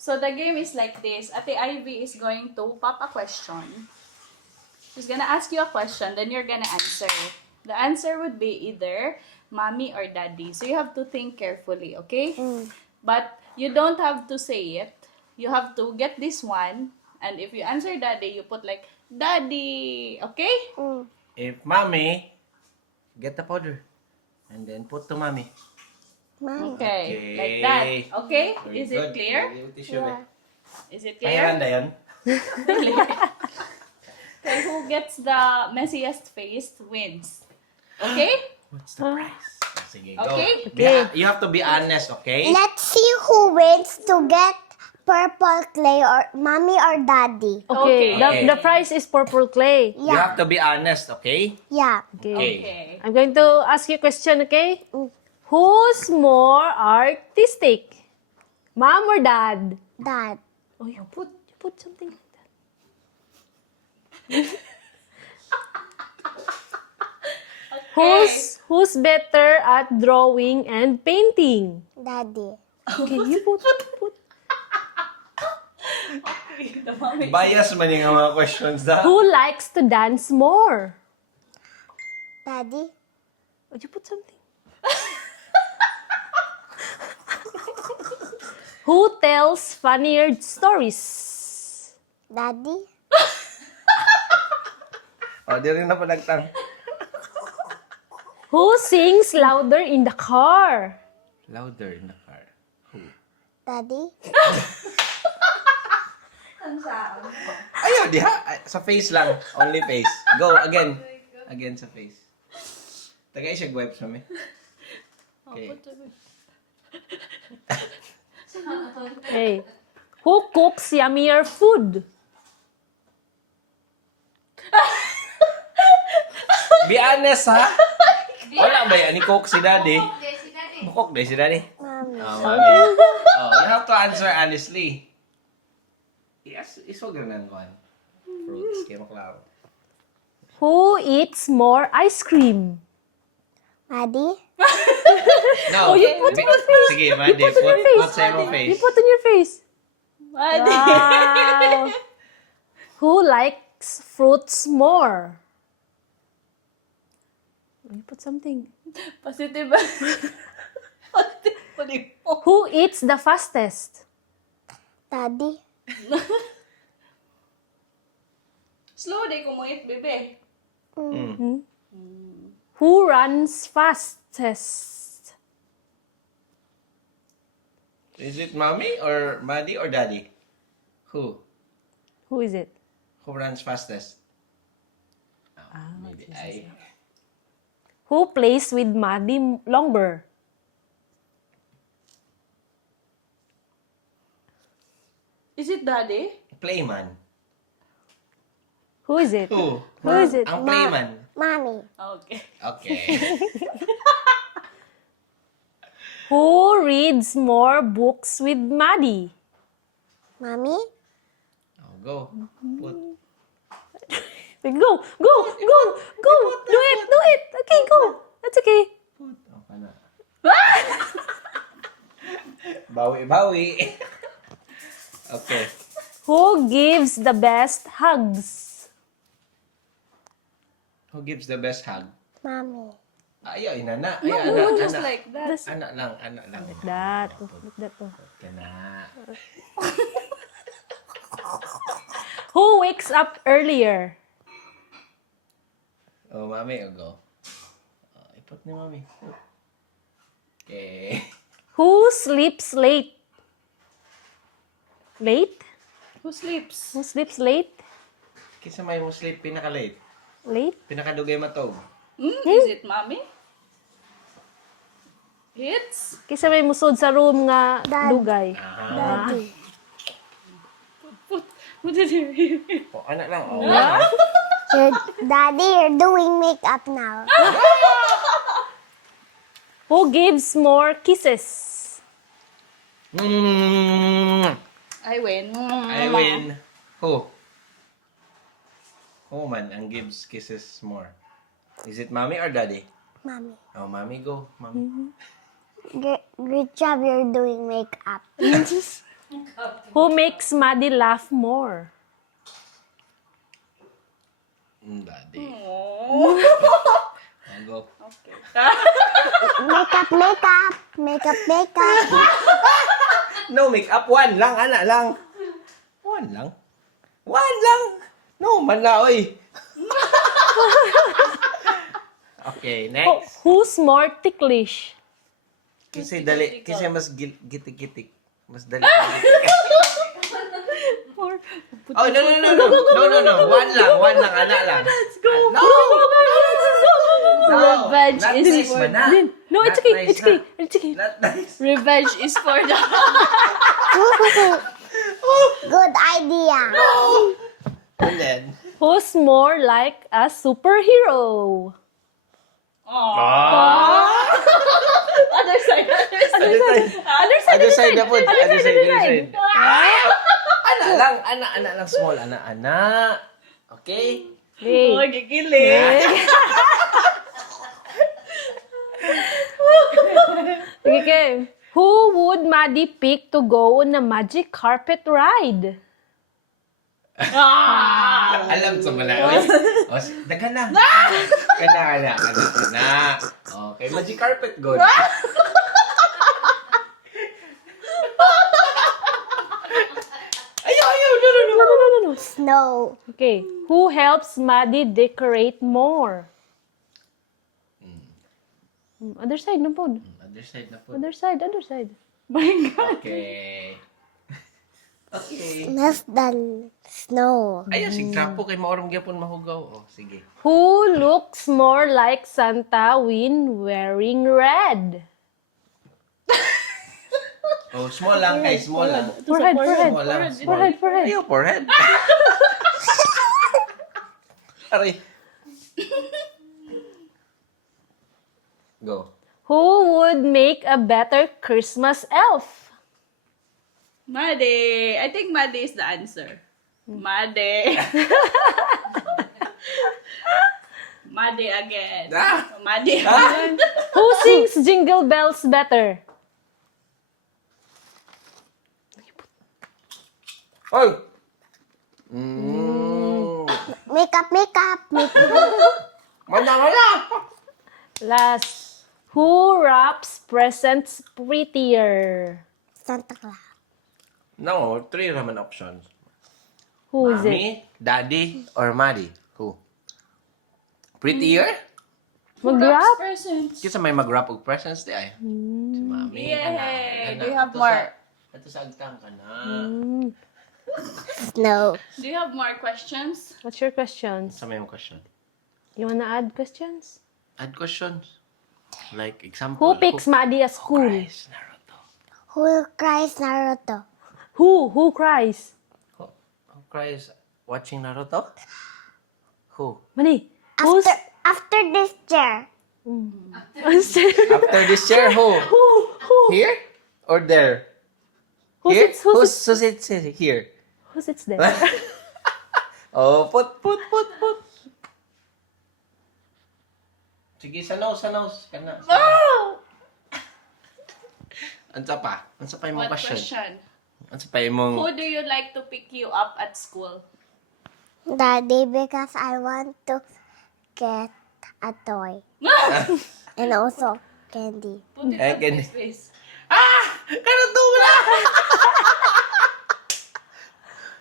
So the game is like this. Ate Ivy is going to pop a question. She's gonna ask you a question, then you're gonna answer. The answer would be either mommy or daddy. So you have to think carefully, okay? But you don't have to say it. You have to get this one. And if you answer daddy, you put like, daddy, okay? If mommy, get the powder. And then put to mommy. Okay, like that. Okay? Very Is it good. clear? Lagyan mo tissue, be. Is it Pahiran clear? na yun. Okay, who gets the messiest face wins. Okay? What's the price? Sige, go. Okay. You have to be honest, okay? Let's see who wins to get purple clay, or mommy or daddy. Okay. Okay, the prize is purple clay. You have to be honest, okay? Yeah. Okay. Okay. I'm going to ask you a question, okay? Who's more artistic? Mom or dad? Dad. Oh, you put something like that. Who's better at drawing and painting? Daddy. Okay, you put. The mommy. Bias man yung mga questions na. Who likes to dance more? Daddy. Oh, you put something. Who tells funnier stories? Daddy. O, di rin na panagtang. Who sings louder in the car? Louder in the car. Who? Daddy. Ayaw, di ha? Sa face lang. Only face. Go, again. Again sa face. Tagay siya wipes mo, Okay. Hey. Who cooks yummier food? Be honest, ha? Wala ba yan? Ni Coke si Daddy? Bukok din si Daddy? Mommy. Oh, mami. Oh, you have to answer honestly. Yes, iso ganan ko. Fruits, kaya maklaro. Who eats more ice cream? Daddy. No. Sige, Madi. Put sa You imong face. put on your face. Daddy. Wow. Who likes fruits more? You put something. Positive. Positive. Who eats the fastest? Daddy. Slow day kumuit, bebe. Who runs fastest? Is it mommy or Madi or daddy? Who? Who is it? Who runs fastest? Maybe I. Who plays with Maddie longer? Is it daddy? Playman. Who is it? Who? Who is it? Ang playman. Mommy. Okay. Okay. Who reads more books with Maddie? Mommy. Oh, go. Put. Go! Do it! Okay, go! That's okay. Put. Okay na. Bawi. Okay. Who gives the best hugs? Who gives the best hug? Mommy. Ayaw, inana. No, Ayaw, just anak. like that. Anak lang. Like that. Like that. Oh. Kana. Who wakes up earlier? Oh, mami, go. Oh, ipot ni mami. Okay. Who sleeps late? Late? Who sleeps? Who sleeps late? Kinsa may mo sleep pinaka-late? Late? Pinakadugay matog. Is it mommy? It's Kisa may musod sa room nga Dad. dugay. Daddy. what did you Oh, anak lang. Oh, Daddy, you're doing makeup now. Who gives more kisses? I win. I win. Who? Who man ang gives kisses more? Is it mommy or daddy? Mommy. Oh, mommy, go. Mommy. Great job, you're doing makeup. Who makes Maddie laugh more? Daddy. Oh. I'll go. Okay. Makeup, makeup. Makeup, makeup. No, make up. One lang, ana lang. One lang. One lang. No, man na, oy. Okay, next. Who's more ticklish? Kasi dali, kasi mas gitik-gitik. Mas dali. Oh, no. One lang, ana lang. Let's go. No. Revenge Not is nice, for man, ah. No, it's Not okay. nice, It's okay. ah. It's okay. Not nice. Revenge is for the... Good idea. And then, Who's more like a superhero? Other side. Other side na po. Other side. Ana lang, small. Ana. Okay? Hey. Oh, gigiling. Okay. Who would Maddie pick to go on a magic carpet ride? Alam sa malawi. O, dagan na. Kana. Okay, magic carpet, good. Ayaw, no. Snow. Okay. Who helps Maddie decorate more? Other side na po. Other side na po. Other side. My God. Okay. Okay. Less than snow. Ayaw, sigtrapo kay maoram gyapon mahugaw. Oh, sige. Who looks more like Santa when wearing red? Oh, small lang kay, small lang. Forehead. Small lang, small. Forehead. Ayaw, forehead. Aray. Go. Who would make a better Christmas elf? Made. I think Made is the answer. Made. Made again. Ah! Made again. Who sings Jingle Bells better? Oy! Makeup. Wala. Last. Who wraps presents prettier? Santa Claus. No, 3 raman options. Who is it? Mommy, Daddy, or Maddie? Who? Prettier? Mag-wrap? Presents. Kisa may mag-wrap og presents di ay. Si Mami. Yay! Do you have more? Ito sa agtang ka na. Snow. Do you have more questions? What's your questions? Sa may mga question. You wanna add questions? Add questions. Like example. Who picks Maddie as cool? Cries Naruto? Who cries Naruto? Who cries? Who cries watching Naruto? Who? Mani, who's... After this chair. After this chair, who? Who? Here? Or there? Who Here? sits Who sits here? Who sits there? Oh, put. Sige, sa nose. Kana. Oh! Ansa pa yung What question? question? Ansa pa yung Who do you like to pick you up at school? Daddy, because I want to get a toy. And also candy. Put it Eh, on ganun. his face. Naruto wala!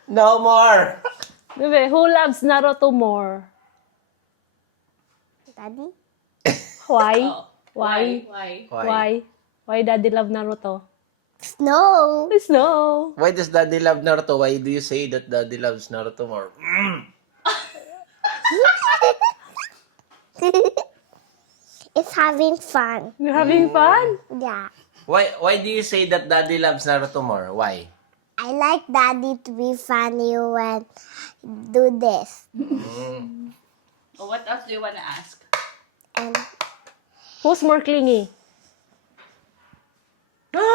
No more! Bebe, who loves Naruto more? Daddy? Why? Oh. Why? Why? Why Daddy love Naruto? Snow. Snow. Why does Daddy love Naruto? Why do you say that Daddy loves Naruto more? It's having fun. You're having fun? Yeah. Why do you say that Daddy loves Naruto more? Why? I like Daddy to be funny when do this. Oh, what else do you want to ask? And Who's more clingy? Madi,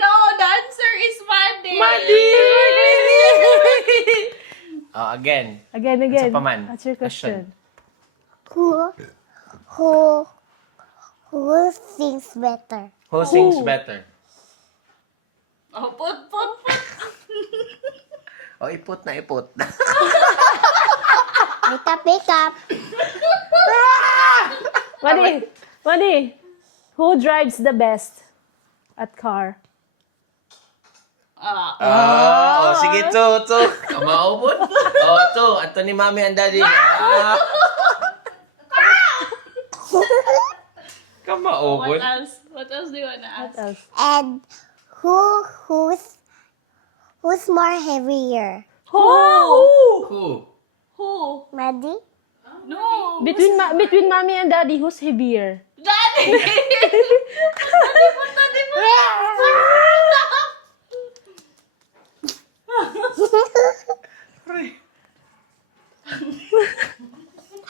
no! The answer is Madi! Oh, again. Again. Sa paman. What's your question? who sings better? Who sings better? Oh, put. O, ipot na ipot. Pick up. Madi, who drives the best at car? Sige, to. Maupot. To. Ato ni mami and daddy. What Maupot. else? What else do you wanna ask? What else? And who's more heavier? Who? Who? Maddie? No. Between mommy and daddy, who's heavier? Daddy!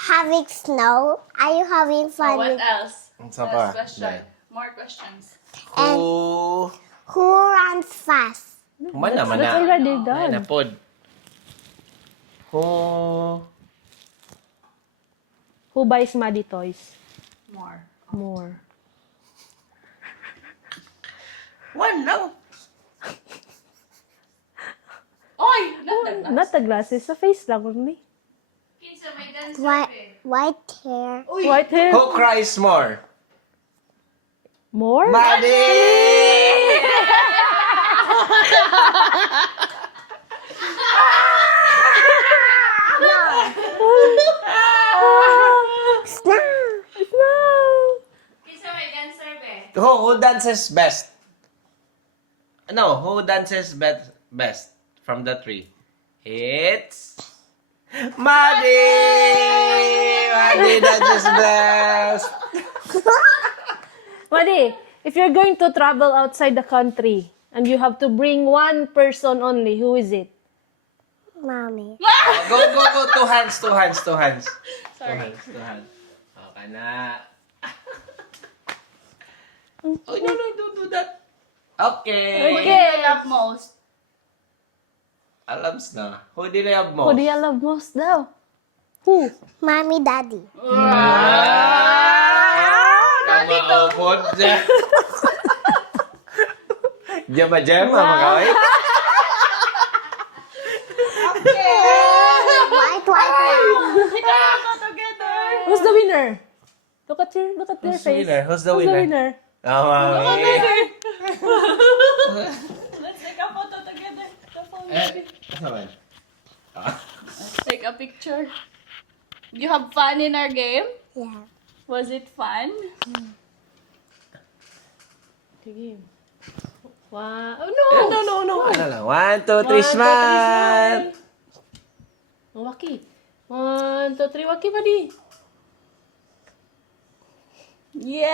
Having snow? Are you having fun? What with- else? Sa Last pa? question. Dai. More questions. Who? Who runs fast? Mana. That's already Ay, done. napod. Who? Who buys Maddie toys? More. More. One lang. Oy! Not the glass. Not the glasses, sa face lang only. Kinsa may dancer White hair. White hair. Who cries more? More? Maddie! Snow. Kinsa may dancer be? Who dances best? No, who dances best from the three? It's Maddie! Maddie dances best! Maddie, if you're going to travel outside the country and you have to bring one person only, who is it? Mommy. Go. Two hands. Sorry. Two hands. Okay na. Oh, no, don't do that. Okay. Who do you love most? Alams na. Who do you love Who most? do you love most daw? Who? Mommy, daddy. Kamaupod dyan. Jema, makaway. White. Who's the winner? Look at their Who's the face. winner? Who's the winner? Oh, mami. Let's take a photo together. Ano man? Let's take a picture. You have fun in our game? Yeah. Was it fun? Sige. Wow. Oh, no! No. Ano lang? 1, 2, 3, smile! Oh, Waki. 1, 2, 3, Waki, buddy. Yay!